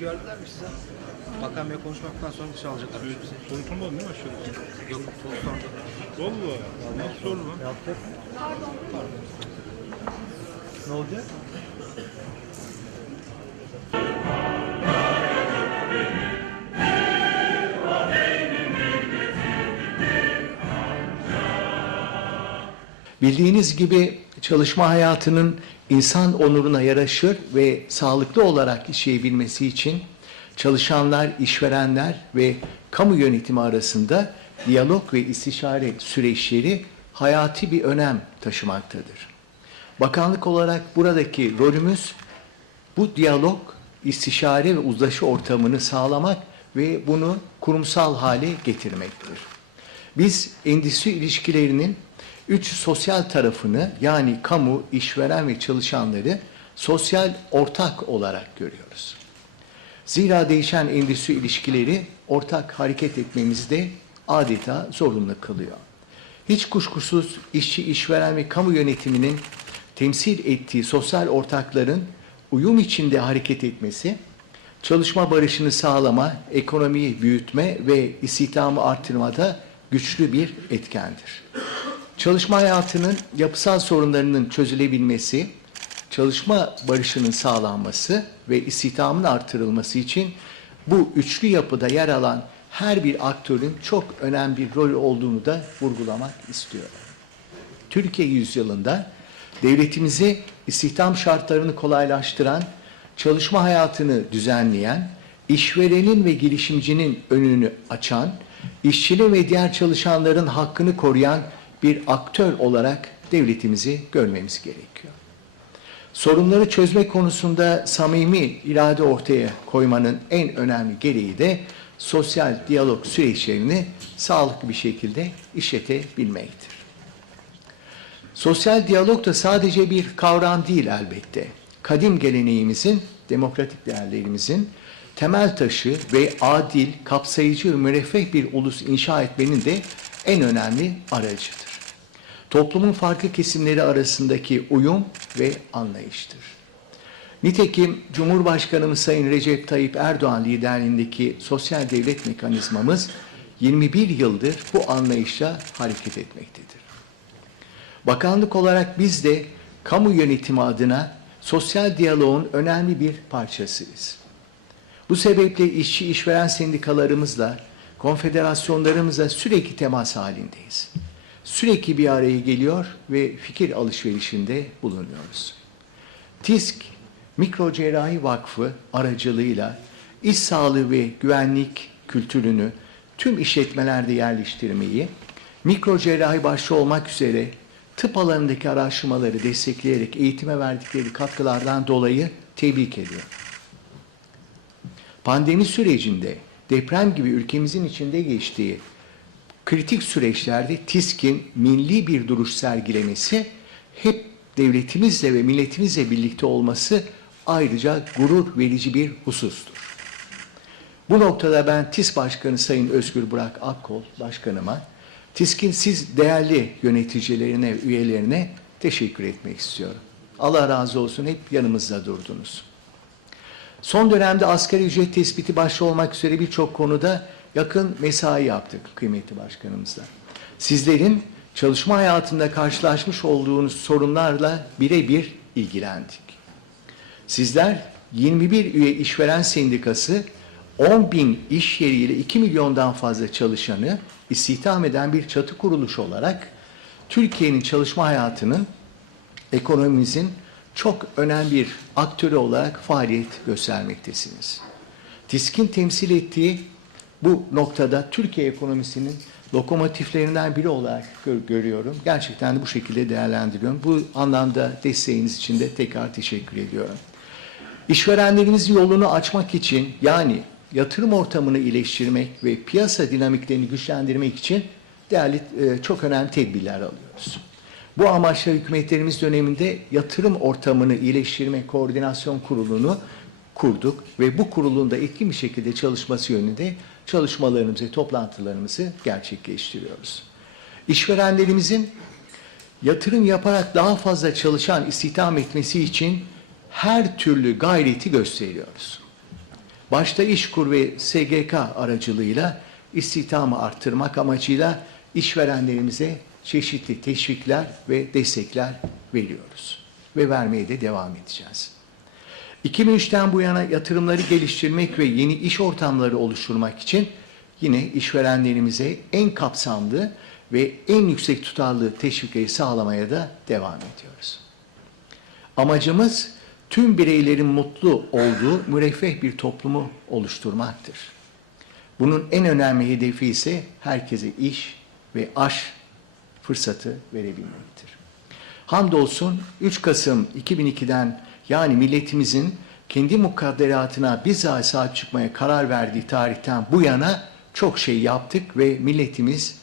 gördüler mi size? Bakan Bey konuşmaktan sonra dışarı alacaklar bizi. Sorutulmadı değil mi aşağıda? Yok, soru sordu. Vallahi. Nasıl sorma? Yaptık. Ne olacak? Bildiğiniz gibi çalışma hayatının insan onuruna yaraşır ve sağlıklı olarak işleyebilmesi için çalışanlar, işverenler ve kamu yönetimi arasında diyalog ve istişare süreçleri hayati bir önem taşımaktadır. Bakanlık olarak buradaki rolümüz bu diyalog, istişare ve uzlaşı ortamını sağlamak ve bunu kurumsal hale getirmektir. Biz endüstri ilişkilerinin üç sosyal tarafını yani kamu, işveren ve çalışanları sosyal ortak olarak görüyoruz. Zira değişen endüstri ilişkileri ortak hareket etmemizi de adeta zorunlu kılıyor. Hiç kuşkusuz işçi, işveren ve kamu yönetiminin temsil ettiği sosyal ortakların uyum içinde hareket etmesi, çalışma barışını sağlama, ekonomiyi büyütme ve istihdamı artırmada güçlü bir etkendir. Çalışma hayatının yapısal sorunlarının çözülebilmesi, çalışma barışının sağlanması ve istihdamın artırılması için bu üçlü yapıda yer alan her bir aktörün çok önemli bir rol olduğunu da vurgulamak istiyorum. Türkiye yüzyılında devletimizi istihdam şartlarını kolaylaştıran, çalışma hayatını düzenleyen, işverenin ve girişimcinin önünü açan, işçinin ve diğer çalışanların hakkını koruyan bir aktör olarak devletimizi görmemiz gerekiyor. Sorunları çözme konusunda samimi irade ortaya koymanın en önemli gereği de sosyal diyalog süreçlerini sağlıklı bir şekilde işletebilmektir. Sosyal diyalog da sadece bir kavram değil elbette. Kadim geleneğimizin, demokratik değerlerimizin temel taşı ve adil, kapsayıcı ve müreffeh bir ulus inşa etmenin de en önemli aracıdır. Toplumun farklı kesimleri arasındaki uyum ve anlayıştır. Nitekim Cumhurbaşkanımız Sayın Recep Tayyip Erdoğan liderliğindeki sosyal devlet mekanizmamız 21 yıldır bu anlayışla hareket etmektedir. Bakanlık olarak biz de kamu yönetimi adına sosyal diyaloğun önemli bir parçasıyız. Bu sebeple işçi işveren sendikalarımızla, konfederasyonlarımızla sürekli temas halindeyiz. Sürekli bir araya geliyor ve fikir alışverişinde bulunuyoruz. TİSK Mikro Cerrahi Vakfı aracılığıyla iş sağlığı ve güvenlik kültürünü tüm işletmelerde yerleştirmeyi, mikro cerrahi başta olmak üzere tıp alanındaki araştırmaları destekleyerek eğitime verdikleri katkılardan dolayı tebrik ediyorum. Pandemi sürecinde deprem gibi ülkemizin içinde geçtiği kritik süreçlerde TİSK'in milli bir duruş sergilemesi hep devletimizle ve milletimizle birlikte olması ayrıca gurur verici bir husustur. Bu noktada ben TİS Başkanı Sayın Özgür Burak Akkol Başkanıma, TİSK'in siz değerli yöneticilerine, üyelerine teşekkür etmek istiyorum. Allah razı olsun hep yanımızda durdunuz. Son dönemde asgari ücret tespiti başta olmak üzere birçok konuda yakın mesai yaptık kıymetli başkanımızla. Sizlerin çalışma hayatında karşılaşmış olduğunuz sorunlarla birebir ilgilendik. Sizler 21 üye işveren sendikası 10 bin iş yeriyle 2 milyondan fazla çalışanı istihdam eden bir çatı kuruluş olarak Türkiye'nin çalışma hayatının ekonomimizin çok önemli bir aktörü olarak faaliyet göstermektesiniz. TİSK'in temsil ettiği bu noktada Türkiye ekonomisinin lokomotiflerinden biri olarak gör- görüyorum. Gerçekten de bu şekilde değerlendiriyorum. Bu anlamda desteğiniz için de tekrar teşekkür ediyorum. İşverenlerimizin yolunu açmak için yani yatırım ortamını iyileştirmek ve piyasa dinamiklerini güçlendirmek için değerli e, çok önemli tedbirler alıyoruz. Bu amaçla hükümetlerimiz döneminde yatırım ortamını iyileştirme koordinasyon kurulunu kurduk ve bu kurulun da etkin bir şekilde çalışması yönünde çalışmalarımızı, toplantılarımızı gerçekleştiriyoruz. İşverenlerimizin yatırım yaparak daha fazla çalışan istihdam etmesi için her türlü gayreti gösteriyoruz. başta İşkur ve SGK aracılığıyla istihdamı arttırmak amacıyla işverenlerimize çeşitli teşvikler ve destekler veriyoruz ve vermeye de devam edeceğiz. 2003'ten bu yana yatırımları geliştirmek ve yeni iş ortamları oluşturmak için yine işverenlerimize en kapsamlı ve en yüksek tutarlı teşvikleri sağlamaya da devam ediyoruz. Amacımız tüm bireylerin mutlu olduğu müreffeh bir toplumu oluşturmaktır. Bunun en önemli hedefi ise herkese iş ve aş fırsatı verebilmektir. Hamdolsun 3 Kasım 2002'den yani milletimizin kendi mukadderatına bizzat sahip çıkmaya karar verdiği tarihten bu yana çok şey yaptık ve milletimiz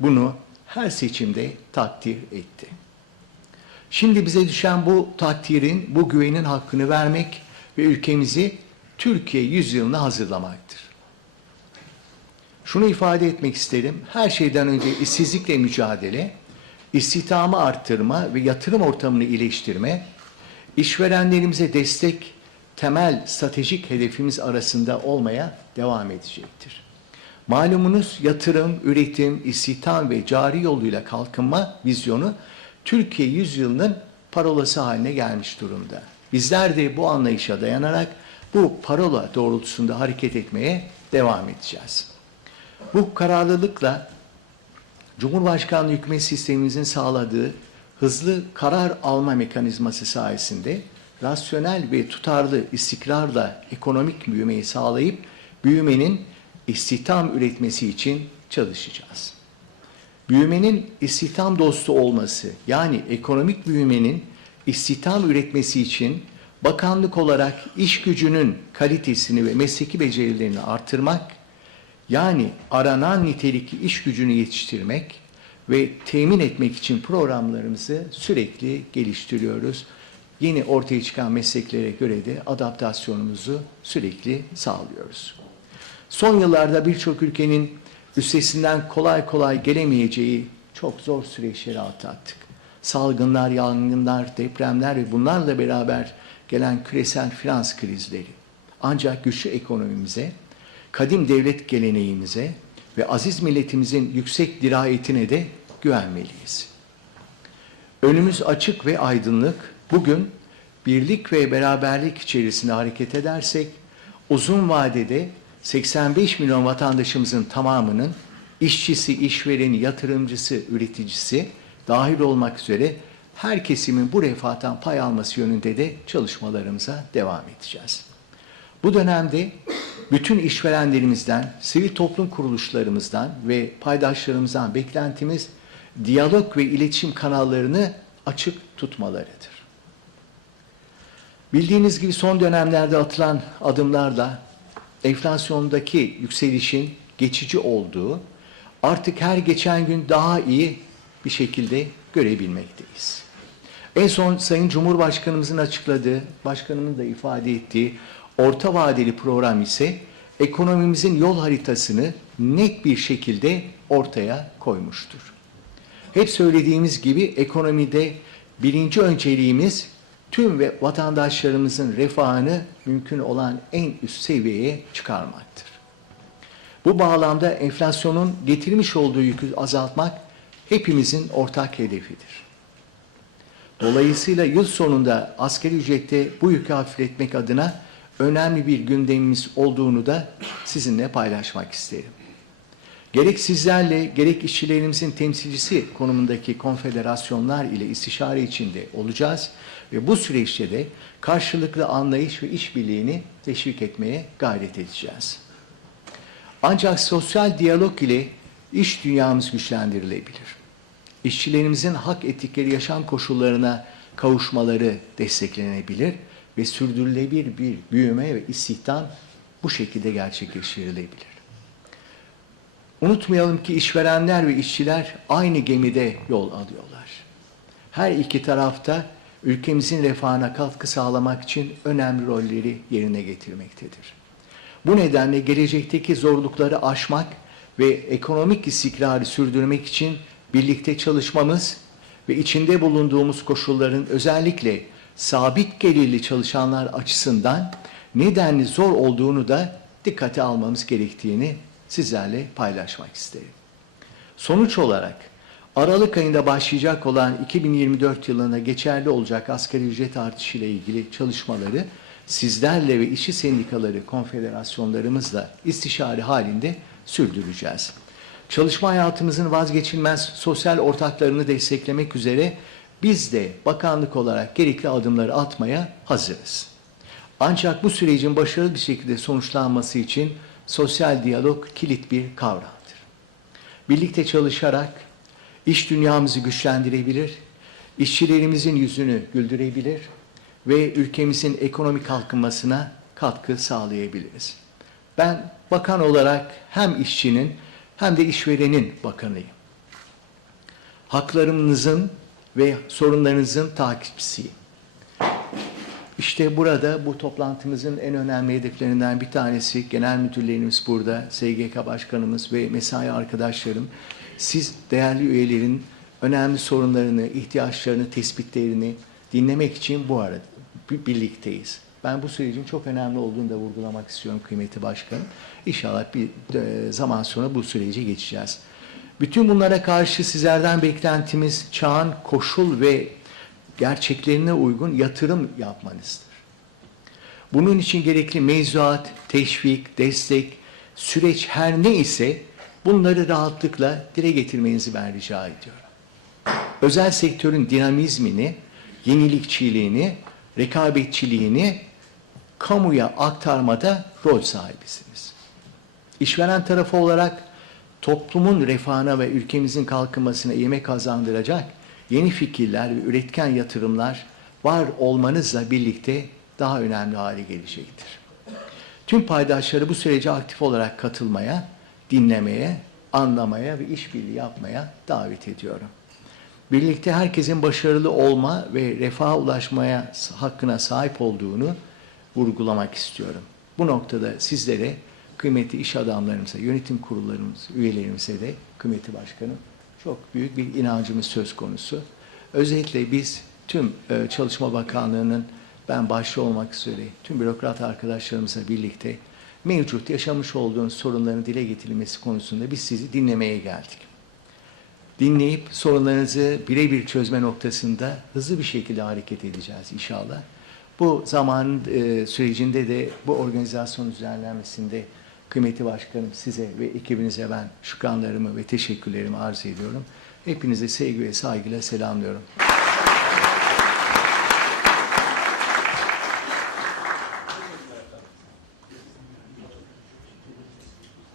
bunu her seçimde takdir etti. Şimdi bize düşen bu takdirin, bu güvenin hakkını vermek ve ülkemizi Türkiye yüzyılına hazırlamaktır. Şunu ifade etmek isterim. Her şeyden önce işsizlikle mücadele, istihdamı arttırma ve yatırım ortamını iyileştirme, işverenlerimize destek temel stratejik hedefimiz arasında olmaya devam edecektir. Malumunuz yatırım, üretim, istihdam ve cari yoluyla kalkınma vizyonu Türkiye yüzyılının parolası haline gelmiş durumda. Bizler de bu anlayışa dayanarak bu parola doğrultusunda hareket etmeye devam edeceğiz. Bu kararlılıkla Cumhurbaşkanlığı hükümet sistemimizin sağladığı hızlı karar alma mekanizması sayesinde rasyonel ve tutarlı istikrarla ekonomik büyümeyi sağlayıp büyümenin istihdam üretmesi için çalışacağız. Büyümenin istihdam dostu olması yani ekonomik büyümenin istihdam üretmesi için bakanlık olarak iş gücünün kalitesini ve mesleki becerilerini artırmak, yani aranan nitelikli iş gücünü yetiştirmek ve temin etmek için programlarımızı sürekli geliştiriyoruz. Yeni ortaya çıkan mesleklere göre de adaptasyonumuzu sürekli sağlıyoruz. Son yıllarda birçok ülkenin üstesinden kolay kolay gelemeyeceği çok zor süreçleri atlattık. Salgınlar, yangınlar, depremler ve bunlarla beraber gelen küresel finans krizleri. Ancak güçlü ekonomimize, kadim devlet geleneğimize ve aziz milletimizin yüksek dirayetine de güvenmeliyiz. Önümüz açık ve aydınlık. Bugün birlik ve beraberlik içerisinde hareket edersek uzun vadede 85 milyon vatandaşımızın tamamının işçisi, işvereni, yatırımcısı, üreticisi dahil olmak üzere her kesimin bu refahtan pay alması yönünde de çalışmalarımıza devam edeceğiz. Bu dönemde bütün işverenlerimizden, sivil toplum kuruluşlarımızdan ve paydaşlarımızdan beklentimiz diyalog ve iletişim kanallarını açık tutmalarıdır. Bildiğiniz gibi son dönemlerde atılan adımlarla enflasyondaki yükselişin geçici olduğu, artık her geçen gün daha iyi bir şekilde görebilmekteyiz. En son Sayın Cumhurbaşkanımızın açıkladığı, başkanımın da ifade ettiği orta vadeli program ise ekonomimizin yol haritasını net bir şekilde ortaya koymuştur. Hep söylediğimiz gibi ekonomide birinci önceliğimiz tüm ve vatandaşlarımızın refahını mümkün olan en üst seviyeye çıkarmaktır. Bu bağlamda enflasyonun getirmiş olduğu yükü azaltmak hepimizin ortak hedefidir. Dolayısıyla yıl sonunda asgari ücrette bu yükü hafifletmek adına önemli bir gündemimiz olduğunu da sizinle paylaşmak isterim. Gerek sizlerle gerek işçilerimizin temsilcisi konumundaki konfederasyonlar ile istişare içinde olacağız ve bu süreçte de karşılıklı anlayış ve işbirliğini teşvik etmeye gayret edeceğiz. Ancak sosyal diyalog ile iş dünyamız güçlendirilebilir. İşçilerimizin hak ettikleri yaşam koşullarına kavuşmaları desteklenebilir ve sürdürülebilir bir büyüme ve istihdam bu şekilde gerçekleştirilebilir. Unutmayalım ki işverenler ve işçiler aynı gemide yol alıyorlar. Her iki tarafta ülkemizin refahına katkı sağlamak için önemli rolleri yerine getirmektedir. Bu nedenle gelecekteki zorlukları aşmak ve ekonomik istikrarı sürdürmek için birlikte çalışmamız ve içinde bulunduğumuz koşulların özellikle sabit gelirli çalışanlar açısından nedenli zor olduğunu da dikkate almamız gerektiğini sizlerle paylaşmak isterim. Sonuç olarak Aralık ayında başlayacak olan 2024 yılında geçerli olacak asgari ücret artışı ile ilgili çalışmaları sizlerle ve işçi sendikaları konfederasyonlarımızla istişare halinde sürdüreceğiz. Çalışma hayatımızın vazgeçilmez sosyal ortaklarını desteklemek üzere biz de bakanlık olarak gerekli adımları atmaya hazırız. Ancak bu sürecin başarılı bir şekilde sonuçlanması için sosyal diyalog kilit bir kavramdır. Birlikte çalışarak iş dünyamızı güçlendirebilir, işçilerimizin yüzünü güldürebilir ve ülkemizin ekonomik kalkınmasına katkı sağlayabiliriz. Ben bakan olarak hem işçinin hem de işverenin bakanıyım. Haklarınızın ve sorunlarınızın takipçisiyim. İşte burada bu toplantımızın en önemli hedeflerinden bir tanesi genel müdürlerimiz burada, SGK başkanımız ve mesai arkadaşlarım. Siz değerli üyelerin önemli sorunlarını, ihtiyaçlarını, tespitlerini dinlemek için bu arada bi- birlikteyiz. Ben bu sürecin çok önemli olduğunu da vurgulamak istiyorum kıymetli başkanım. İnşallah bir e, zaman sonra bu sürece geçeceğiz. Bütün bunlara karşı sizlerden beklentimiz çağın koşul ve gerçeklerine uygun yatırım yapmanızdır. Bunun için gerekli mevzuat, teşvik, destek, süreç her ne ise bunları rahatlıkla dile getirmenizi ben rica ediyorum. Özel sektörün dinamizmini, yenilikçiliğini, rekabetçiliğini kamuya aktarmada rol sahibisiniz. İşveren tarafı olarak toplumun refahına ve ülkemizin kalkınmasına yemek kazandıracak yeni fikirler ve üretken yatırımlar var olmanızla birlikte daha önemli hale gelecektir. Tüm paydaşları bu sürece aktif olarak katılmaya, dinlemeye, anlamaya ve işbirliği yapmaya davet ediyorum. Birlikte herkesin başarılı olma ve refaha ulaşmaya hakkına sahip olduğunu vurgulamak istiyorum. Bu noktada sizlere, kıymetli iş adamlarımıza, yönetim kurullarımız, üyelerimize de kıymetli başkanım çok büyük bir inancımız söz konusu. Özellikle biz tüm e, Çalışma Bakanlığı'nın ben başta olmak üzere tüm bürokrat arkadaşlarımızla birlikte mevcut yaşamış olduğunuz sorunların dile getirilmesi konusunda biz sizi dinlemeye geldik dinleyip sorunlarınızı birebir çözme noktasında hızlı bir şekilde hareket edeceğiz inşallah. Bu zamanın e, sürecinde de bu organizasyon düzenlenmesinde kıymetli başkanım size ve ekibinize ben şükranlarımı ve teşekkürlerimi arz ediyorum. Hepinize sevgi ve saygıyla selamlıyorum.